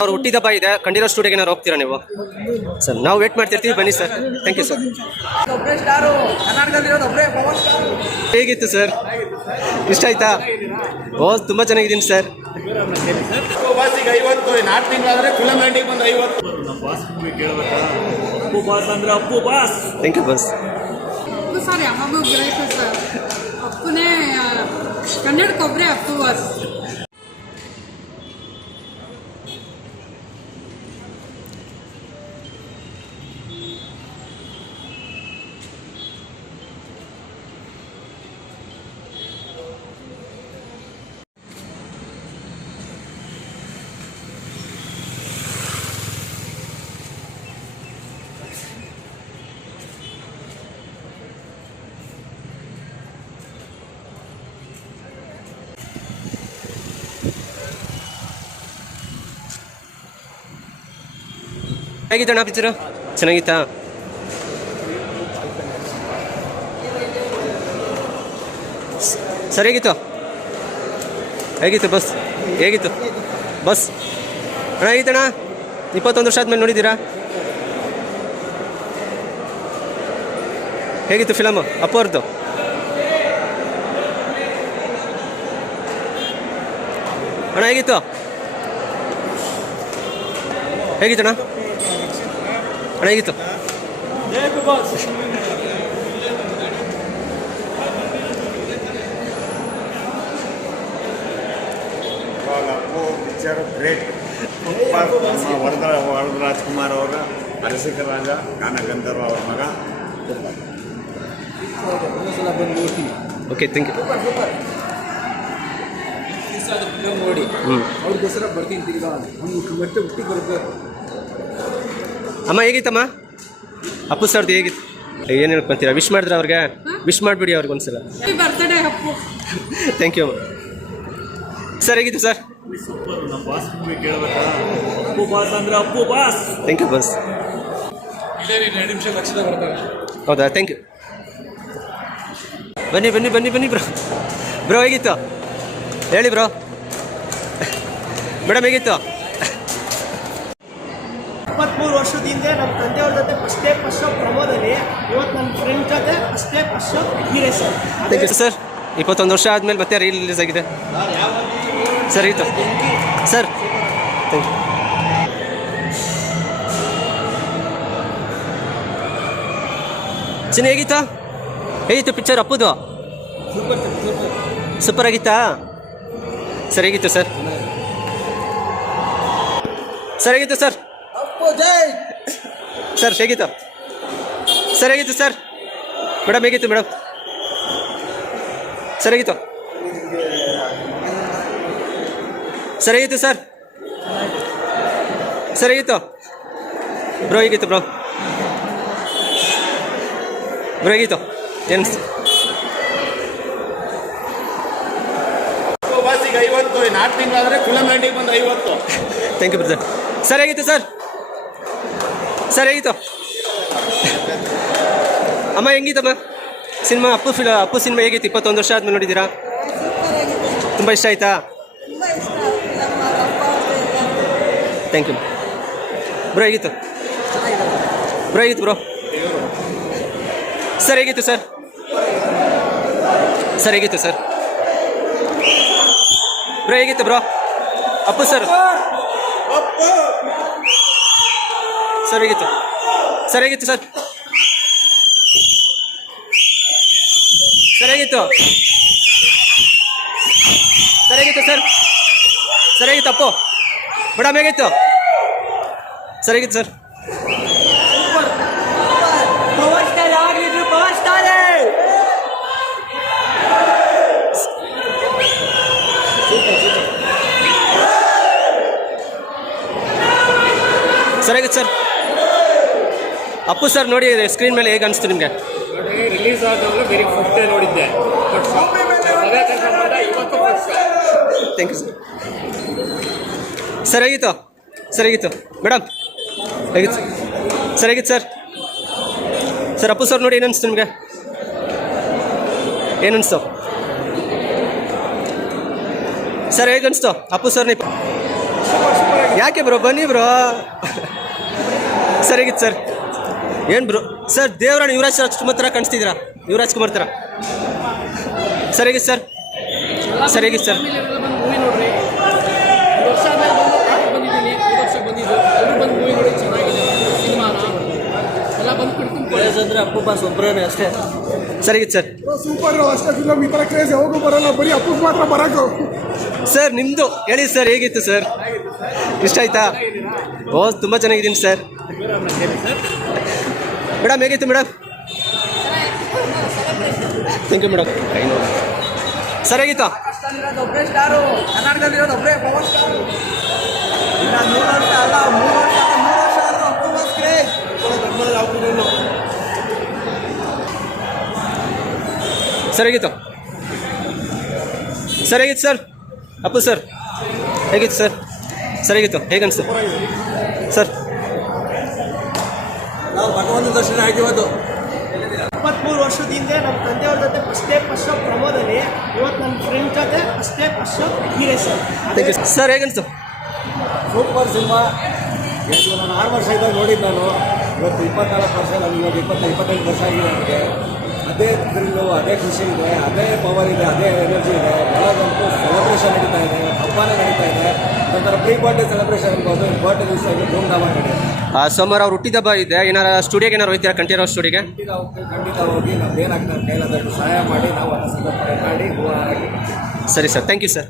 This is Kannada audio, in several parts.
ಅವ್ರು ಹುಟ್ಟಿದಬ್ಬ ಇದೆ. ಕಂಠೀರವ ಸ್ಟುಡಿಯೋಗೆ ಏನಾರು ಹೋಗ್ತೀರಾ ನೀವು? ಸರ್ ನಾವು ವೇಟ್ ಮಾಡ್ತಿರ್ತೀವಿ, ಬನ್ನಿ ಸರ್. Thank you sir. ಹೇಗಿತ್ತು ಸರ್? ಇಷ್ಟ ಆಯ್ತಾ? ಓ ತುಂಬ ಚೆನ್ನಾಗಿದ್ದೀನಿ sir. Thank you boss. Sir ಯಾವಾಗೂ ಗ್ರೇಟ್ ಸರ್. ಅಪ್ಪನೇ ಕನ್ನಡಕ್ಕೊಬ್ಬರೇ ಅಪ್ಪು ಬಾಸ್. ಹೇಗಿತ್ತಣ್ಣ ಪಿಕ್ಚರು? ಚೆನ್ನಾಗಿತ್ತಾ? ಸರ್ ಹೇಗಿತ್ತು? ಹೇಗಿತ್ತು ಬಸ್? ಹೇಗಿತ್ತು ಬಸ್? ಅಣ್ಣ ಹೇಗಿತ್ತಣ್ಣ? 21 ವರ್ಷ ಆದ್ಮೇಲೆ ನೋಡಿದ್ದೀರಾ? ಹೇಗಿತ್ತು ಫಿಲಮು ಅಪ್ಪು ಅವ್ರದ್ದು? ಅಣ್ಣ ಹೇಗಿತ್ತು? ಹೇಗಿತ್ತಣ್ಣ? ಅಣ್ಣ ಹೇಗಿತ್ತು? Picture great. ವರದರಾಜ್ಕುಮಾರ್ ಅವರ ಅರಸಿಕ ರಾಜ ಗಾನಗಂಧರ್ವ ಅವರ ಮಗ. Okay thank you. ನೋಡಿ ಅವ್ರಿಗೋಸ್ಕರ ಬರ್ತೀನಿ. ಮತ್ತೆ ಹುಟ್ಟಿ ಬರ್ಬೇಕು. ಅಮ್ಮ ಹೇಗಿತ್ತಮ್ಮ? ಅಪ್ಪು ಸರ್ದು ಹೇಗಿತ್ತು? ಏನು ಹೇಳ್ಕೊಂತೀರಾ? ವಿಶ್ ಮಾಡಿದ್ರೆ ಅವ್ರಿಗೆ? ವಿಶ್ ಮಾಡಿಬಿಡಿ ಅವ್ರಿಗೆ ಒಂದ್ಸಲ. ಬರ್ತ್ಡೇ ಅಪ್ಪು. ಥ್ಯಾಂಕ್ ಯು ಅಮ್ಮ. ಸರ್ ಹೇಗಿತ್ತು ಸರ್? ಸೂಪರ್. ನಮ್ಮ ಬಾಸ್ ಮೂವಿ ಕೇಳಬೇಕಾ? ಅಪ್ಪು ಬಾಸ್ ಅಂದ್ರೆ Appu boss. Thank you boss. 2 ನಿಮಿಷ ಲಕ್ಷದ ಬರ್ತಾರೆ. ಹೌದಾ? Thank you. ಬನ್ನಿ ಬನ್ನಿ ಬನ್ನಿ ಬನ್ನಿ ಬ್ರೋ. ಬ್ರೋ ಹೇಗಿತ್ತು ಹೇಳಿ ಬ್ರೋ. ಮೇಡಮ್ ಹೇಗಿತ್ತು? 23 ವರ್ಷದ ಹಿಂದೆ ನಮ್ಮ ತಂದೆಯವ್ರ ಜೊತೆ ಫಸ್ಟ್ ಶೋ ಪ್ರಮೋದಲ್ಲಿ, ಇವತ್ತು ನನ್ನ ಫ್ರೆಂಡ್ ಜೊತೆ ಫಸ್ಟ್ ಶೋ ಹೀರೇಶ್. Thank you sir. 21 ವರ್ಷ ಆದಮೇಲೆ ಮತ್ತೆ ರಿಲೀಸ್ ಆಗಿದೆ ಸರ್. ಇತ್ತು ಸರ್. Thank you. ಚಿನ್ನ ಹೇಗಿತ್ತು? ಹೇಗಿತ್ತು ಪಿಕ್ಚರ್ ಅಪ್ಪುದು? ಸೂಪರ್ ಆಗಿತ್ತಾ ಸರ್? ಹೇಗಿತ್ತು ಸರ್? ಸರ್ ಹೇಗಿತ್ತು ಸರ್? ಸರ್ ಹೇಗಿತ್ತು? ಸರ್ ಹೇಗಿತ್ತು ಸರ್? ಮೇಡಮ್ ಹೇಗಿತ್ತು ಮೇಡಮ್? ಸರ್ ಹೇಗಿತ್ತು? ಸರ್ ಹೇಗಿತ್ತು ಸರ್? ಸರ್ ಹೇಗಿತ್ತು ಬ್ರೋ? ಹೇಗಿತ್ತು ಬ್ರೋ? ಬ್ರೋ ಹೇಗಿತ್ತು? ಏನು? ಬಾಸಿಗೆ 50, 4 ತಿಂಗಳಾದರೆ ಫಿಲಮ್ ಎಂಡಿಗೆ ಬಂದು 50. Thank you brother. ಸರ್ ಹೇಗಿತ್ತು ಸರ್? ಸರ್ ಹೇಗಿತ್ತು? ಅಮ್ಮ ಹೆಂಗಿತ್ತಮ್ಮ ಸಿನಿಮಾ? ಅಪ್ಪು ಸಿನಿಮಾ ಹೇಗಿತ್ತು? 21 ವರ್ಷ ಆದ್ಮೇಲೆ ನೋಡಿದ್ದೀರಾ? ತುಂಬ ಇಷ್ಟ ಆಯ್ತಾ? Thank you bro. ಹೇಗಿತ್ತು ಬ್ರೋ? ಹೇಗಿತ್ತು ಬ್ರೋ? ಸರ್ ಹೇಗಿತ್ತು ಸರ್? ಸರ್ ಹೇಗಿತ್ತು ಸರ್? ಬ್ರೋ ಹೇಗಿತ್ತು ಬ್ರೋ? ಅಪ್ಪು ಸರ್ ಸರ್ ಹೇಗಿತ್ತು? ಸರ್ ಹೇಗಿತ್ತು ಸರ್? ಸರ್ ಹೇಗಿತ್ತು? ಸರ್ ಹೇಗಿತ್ತು ಸರ್? ಸರ್ ಹೇಗಿತ್ತು ಅಪ್ಪು? ಮೇಡಮ್ ಹೇಗಿತ್ತು? ಸರ್ ಹೇಗಿತ್ತು ಸರ್? ಪವರ್ ಸ್ಟಾರ್ ಆಗಲಿದ್ರು ಪವರ್ ಸ್ಟಾರೇ. ಸರ್ ಹೇಗಿತ್ತು ಸರ್? ಅಪ್ಪು ಸರ್ ನೋಡಿ ಸ್ಕ್ರೀನ್ ಮೇಲೆ ಹೇಗೆ ಅನಿಸ್ತು ನಿಮಗೆ? ರಿಲೀಸ್ ಆದವಾಗ ಬೇರೆ ಫಸ್ಟ್ ನೋಡಿದ್ದೆ. Thank you sir. ಸರ್ ಹೇಗಿತ್ತು? ಸರ್ ಹೇಗಿತ್ತು ಮೇಡಮ್? ಹೇಗಿತ್ತು ಸರ್? ಹೇಗಿತ್ತು ಸರ್? ಸರ್ ಅಪ್ಪು ಸರ್ ನೋಡಿ ಏನು ಅನಿಸ್ತು ನಿಮಗೆ? ಏನು ಅನಿಸ್ತು ಸರ್ ಹೇಗೆ ಅನಿಸ್ತು ಅಪ್ಪು ಸರ್ ನೀವು ಯಾಕೆ ಬ್ರೋ ಬನ್ನಿ ಬ್ರೋ ಸರ್ ಹೇಗಿತ್ತು ಸರ್ ಏನು ಬ್ರೋ ಸರ್ ದೇವರಾಣಿ ಯುವರಾಜ್ ರಾಜ್ಕುಮಾರ್ ಥರ ಕಾಣಿಸ್ತಿದ್ದೀರಾ ಯುವರಾಜ್ ಕುಮಾರ್ ಥರ ಸರ್ ಹೇಗಿತ್ತು ಸರ್ ಸರ್ ಹೇಗಿತ್ತು ಸರ್ ಮೂವಿ ನೋಡ್ರಿ ವರ್ಷ ಆದ್ಮೇಲೆ ಬಂದಿದ್ದೀನಿ ವರ್ಷ ಬಂದಿದ್ದು ಎಲ್ಲರೂ ಬಂದು ಮೂವಿ ನೋಡಿ ಚೆನ್ನಾಗಿದೆ ಸಿನಿಮಾನ ಎಲ್ಲ ಬಂದು ಕುಡ್ಕೊಂಡು ಅಂದರೆ ಅಪ್ಪು ಬಾಸ್ ಒಬ್ಬರೇ ಅಷ್ಟೇ. ಸರ್ ಹೇಗಿತ್ತು ಸರ್ ಸೂಪರ್ ಅಷ್ಟೇ ಫಿಲಮ್ ಈ ಥರ ಕ್ರೇಜ್ ಯಾವಾಗೂ ಬರಲ್ಲ, ಬರೀ ಅಪ್ಪಗೆ ಮಾತ್ರ ಬರೋದು. ಸರ್ ನಿಮ್ಮದು ಹೇಳಿ ಸರ್ ಹೇಗಿತ್ತು ಸರ್ ಇಷ್ಟ ಆಯ್ತಾ ಓ ತುಂಬ ಚೆನ್ನಾಗಿದ್ದೀನಿ ಸರ್ ಮೇಡಮ್ ಹೇಗಿತ್ತು madam thank you madam sir ಹೇಗಿತ್ತು ಒಬ್ಬರೇ ಸ್ಟಾರು ಕರ್ನಾಟಕದಲ್ಲಿರೋದು ಒಬ್ಬರೇ ಪವರ್ ಸ್ಟಾರು. ಇಲ್ಲ 3 ವರ್ಷ ಅಲ್ಲ 3 ವರ್ಷ ಆದರೂ ಅಪ್ಪು ಬಾಸ್ ಕ್ರೇಜ್. ಸರ್ ಹೇಗಿತ್ತು ಸರ್ ಹೇಗಿತ್ತು ಸರ್ ಅಪ್ಪು ಸರ್ ಹೇಗಿತ್ತು ಸರ್ ಸರ್ ಹೇಗಿತ್ತು ಹೇಗನ್ನಿಸ್ತು ಸರ್ ನಾವು ಭಗವಂತ ದರ್ಶನ ಆಗಿರೋದು 23 ವರ್ಷದ ಹಿಂದೆ ನಮ್ಮ ತಂದೆಯವ್ರ ಜೊತೆ ಫಸ್ಟ್ ಶೋ ಪ್ರಮೋದಲ್ಲಿ, ಇವತ್ತು ನನ್ನ ಫ್ರೆಂಡ್ ಜೊತೆ ಫಸ್ಟ್ ಶೋ ಹೀರೇಶನ್. ಥ್ಯಾಂಕ್ ಯು ಸರ್ ಹೇಗನ್ನಿಸ್ತು ಸೂಪರ್ ಸಿನಿಮಾ. ಇದು ನಾನು 6 ವರ್ಷ ಇದ್ದಾಗ ನೋಡಿದ್ದು ನಾನು. ಇವತ್ತು 24 ವರ್ಷ, ನಾನು ಇವಾಗ 25 ವರ್ಷ ಆಗಿದೆ ನನಗೆ. ಅದೇ ಥ್ರಿಲ್ಲು, ಅದೇ ಖುಷಿ ಇದೆ, ಅದೇ ಪವರ್ ಇದೆ, ಅದೇ ಎನರ್ಜಿ ಇದೆ. ಎಲ್ಲದಂತೂ ಸೆಲೆಬ್ರೇಷನ್ ನಡೀತಾ ಇದೆ, ಹಬ್ಬನೇ ನಡೀತಾ ಇದೆ. ಒಂಥರ ಪ್ರೀ ಬರ್ಡೇ ಸೆಲೆಬ್ರೇಷನ್ ಅನ್ಬೋದು. ಬರ್ಡೇ ದಿವಸ ಇದೆ ಧೂಮ್ಧಾಮ ನಡೀತಿದೆ. ಸೋಮವಾರ ಅವ್ರು ಹುಟ್ಟಿದಬ್ಬ ಇದೆ, ಏನಾರ ಸ್ಟುಡಿಯೋಗೆ ಏನಾರು ಹೋಗ್ತೀರಾ ಕಂಠೀರೋ ಸ್ಟುಡಿಯೋಗೆ ಖಂಡಿತ ಹೋಗಿ ನಮ್ದು ಏನಾಗ್ತದೆ ಕೈಲಾದಷ್ಟು ಸಹಾಯ ಮಾಡಿ ನಾವು ಅದನ್ನು ಸಂದರ್ಭ ಮಾಡಿ ಹೂವು ಹಾಕಿ. ಸರಿ sir thank you sir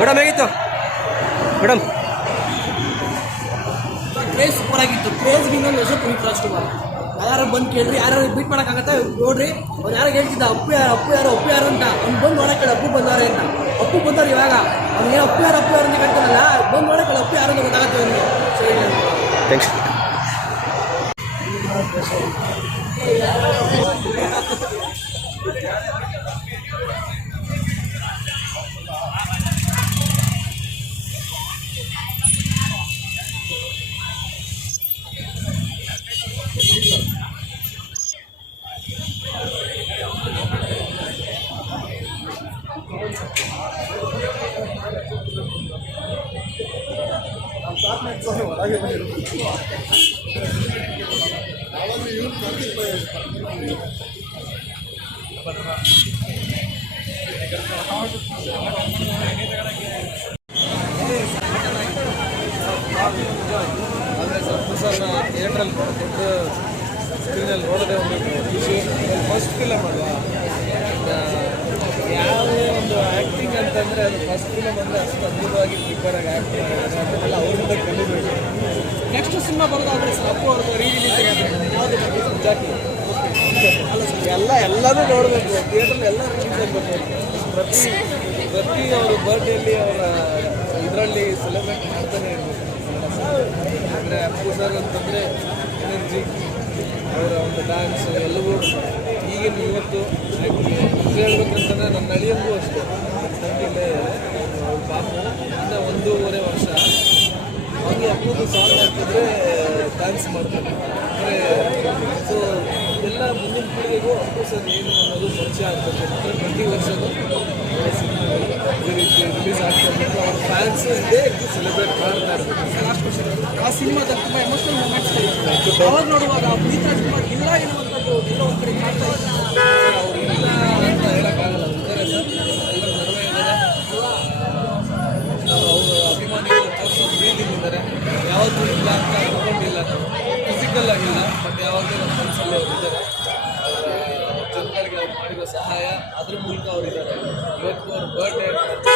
madam ಹೇಗಿತ್ತು ಮೇಡಮ್ ಕ್ರೇಜ್ ಸೂಪರ್ ಆಗಿತ್ತು. ಕ್ರೇಜ್ ಇನ್ನೊಂದು ವರ್ಷ ಪುನೀತ್ ರಾಜ್ಕುಮಾರ್. ಯಾರು ಬಂದು ಕೇಳ್ರಿ, ಯಾರು ಬೀಟ್ ಮಾಡೋಕ್ಕಾಗತ್ತೆ ನೋಡ್ರಿ. ಅವ್ರು ಯಾರು ಹೇಳ್ತಿದ್ದ ಅಪ್ಪು ಯಾರು ಅಂತ. ಅವ್ನು ಬಂದು ನೋಡಕ್ಕೆ ಅಪ್ಪು ಬಂದವ್ರೆ ಅಂತ. ಅಪ್ಪು ಬಂದವ್ರು ಇವಾಗ ಅವ್ನಿಗೆ ಅಪ್ಪು ಯಾರು ಅಂತ ಕೇಳ್ತಾರಲ್ಲ, ಬಂದು ನೋಡಕ್ಕೆ ಅಪ್ಪು ಯಾರು ಅಂತ ಗೊತ್ತಾಗತ್ತೆ ಅವನಿಗೆ. ಥ್ಯಾಂಕ್ಸ್ ಥಿಯೇಟ್ರಲ್ಲಿ ದೊಡ್ಡ ಸ್ಕ್ರೀನಲ್ಲಿ ನೋಡೋದೇ ಒಂದು ಖುಷಿ. ಫಸ್ಟ್ ಫಿಲಮ್ ಅಲ್ವಾ, ಯಾವುದೇ ಒಂದು ಆ್ಯಕ್ಟಿಂಗ್ ಅಂತಂದರೆ ಅದು ಫಸ್ಟ್ ಫಿಲಮ್ ಅಂದರೆ ಅಷ್ಟು ಅದ್ಭುತವಾಗಿ ಪ್ರಿಪೇರಾಗಿ ಆ್ಯಕ್ಟ್ ಮಾಡಿದ್ದಾರೆ. ಅದನ್ನೆಲ್ಲ ಅವ್ರಿಂದ ಕಲಿಬೇಕು. ನೆಕ್ಸ್ಟ್ ಸಿನಿಮಾ ಬರೋದಾದರೆ ಅಪ್ಪು ಅವ್ರದ್ದು ರೀರಿಲೀಸ್ ಯಾವುದು ಜಾತಿ ಎಲ್ಲನೂ ನೋಡಬೇಕು. ಥಿಯೇಟ್ರಲ್ಲಿ ಎಲ್ಲ ರಿಲೀಸ್ ಆಗಬೇಕು. ಪ್ರತಿ ಅವರು ಬರ್ಡೇಲಿ ಅವರ ಇದರಲ್ಲಿ ಸೆಲೆಬ್ರೇಟ್ ಮಾಡ್ತಾನೆ ಇರಬೇಕು. ಅಂದರೆ ಅಪ್ಪು ಸರ್ ಅಂತಂದರೆ ಎನರ್ಜಿ, ಅವರ ಒಂದು ಡ್ಯಾನ್ಸು ಎಲ್ಲವೂ ಈಗಿನ ಇವತ್ತು ಹೇಳ್ಬೇಕಂತಂದರೆ ನನ್ನ ಅಳಿಯಂಗೂ ಅಷ್ಟೇ. ತಂಗಿಲ್ಲೇ ಪಾಪು ಇನ್ನು 1.5 ವರ್ಷ ಹಾಗೆ ಅಪ್ಪುದು ಸಾಂಗ್ ಹಾಕಿದ್ರೆ ಡ್ಯಾನ್ಸ್ ಮಾಡ್ತಾರೆ. ಅಂದರೆ ಸೊ ಎಲ್ಲ ಮುಂದಿನ ಪೀಳಿಗೆಗೂ ಅಪ್ಪು ಸರ್ ಏನು ಅನ್ನೋದು ಪರಿಚಯ ಆಗ್ತದೆ. ಪ್ರತಿ ವರ್ಷವೂ ಸಿನಿಮಾಗಳು ಇದೇ ರೀತಿ ರಿಲೀಸ್ ಆಗ್ತಾ ಅವ್ರ ಫ್ಯಾನ್ಸು ಇದೇ ರೀತಿ ಸೆಲೆಬ್ರೇಟ್ ಮಾಡ್ತಾ ಇರ್ಬೇಕು. ಆ ಸಿನಿಮಾದಲ್ಲಿ ತುಂಬ ಎಮೋಷನಲ್ ಮೂಮೆಂಟ್ಸ್ ಇರುತ್ತೆ. ಅವಾಗ ನೋಡುವಾಗ ಪುನೀತ್ ರಾಜ್ಕುಮಾರ್ ಇಲ್ಲ ಎನ್ನುವಂಥದ್ದು ಎಲ್ಲ ಒಂದು ಕಡೆ ಕಾಣ್ತಾ ಇತ್ತು. ಅವ್ರು ಇಲ್ಲ ಅಂತ ಹೇಳೋಕ್ಕಾಗಲ್ಲ, ಇದ್ದಾರೆ ಸರ್, ಎಲ್ಲರ ನಡುವೆ ಇದ್ದಾರೆ. ನಾವು ಅವರು ಅಭಿಮಾನಿಗಳು ತೋರಿಸೋ ಪ್ರೀತಿಗಿದ್ದಾರೆ. ಯಾವತ್ತೂ ಇಲ್ಲ ಅಂತ ಅನ್ಕೊಂಡಿಲ್ಲ, ನಾವು ಫಿಸಿಕಲ್ ಆಗಿಲ್ಲ, ಬಟ್ ಯಾವಾಗಲೂ ನಮ್ಮ ಮನಸ್ಸಲ್ಲಿ ಅವ್ರು ಇದ್ದಾರೆ. ಅವರ ಜನಗಳಿಗೆ ಅವ್ರು ಮಾಡಿರೋ ಸಹಾಯ ಅದ್ರ ಮೂಲಕ ಅವರಿದ್ದಾರೆ. ಇವತ್ತು ಅವ್ರ ಬರ್ಡೇ ರಕ್ತದಾನಗಳಾಗುತ್ತೆ,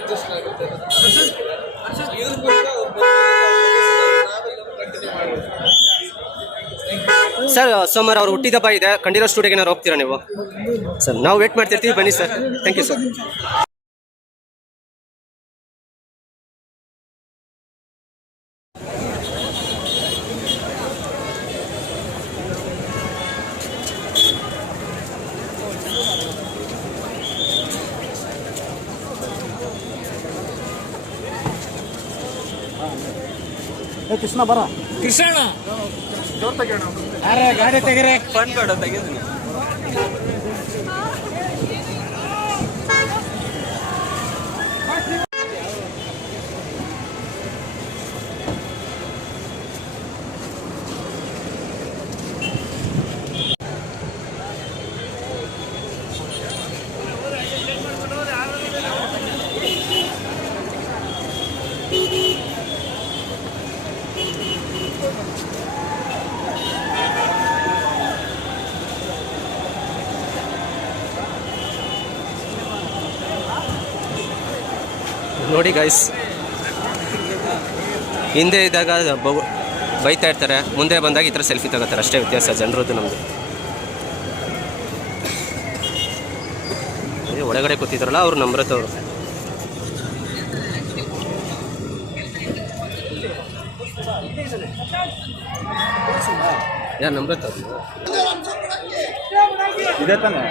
ರಿಜಿಸ್ಟರ್ ಆಗುತ್ತೆ. ಇದ್ರ ಮೂಲಕ ಅವ್ರ ನಾವೆಲ್ಲ ಕಂಟಿನ್ಯೂ ಮಾಡಬೇಕು. ಸರ್ ಸೋಮವಾರ ಅವ್ರು ಹುಟ್ಟಿದಬ್ಬ ಇದೆ, ಕಂಠೀರೋ ಸ್ಟುಡಿಯೋಗೆ ಏನಾರು ಹೋಗ್ತೀರಾ ನೀವು ಸರ್? ನಾವು ವೇಟ್ ಮಾಡ್ತಿರ್ತೀವಿ, ಬನ್ನಿ sir. Thank you sir. Krishna ಬರ ಕೃಷ್ಣ ಗಾಡಿ ತೆಗಿರಿ. ನೋಡಿ ಗೈಸ್, ಹಿಂದೆ ಇದ್ದಾಗ ಬೈತಾ ಇರ್ತಾರೆ, ಮುಂದೆ ಬಂದಾಗ ಈ ಥರ ಸೆಲ್ಫಿ ತಗೋತಾರೆ, ಅಷ್ಟೇ ವ್ಯತ್ಯಾಸ ಜನರದ್ದು ನಮ್ಮದು. ಒಳಗಡೆ ಕೂತಿದ್ರಲ್ಲ ಅವರು ನಮ್ರತವ್ರು. ಯಾರು ನಮ್ರತ ಇದೆ ತಾನೆ.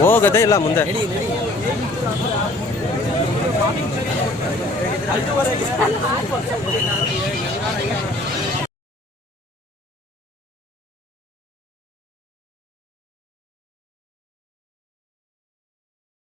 ಹೋಗದೇ ಇಲ್ಲ ಮುಂದೆ.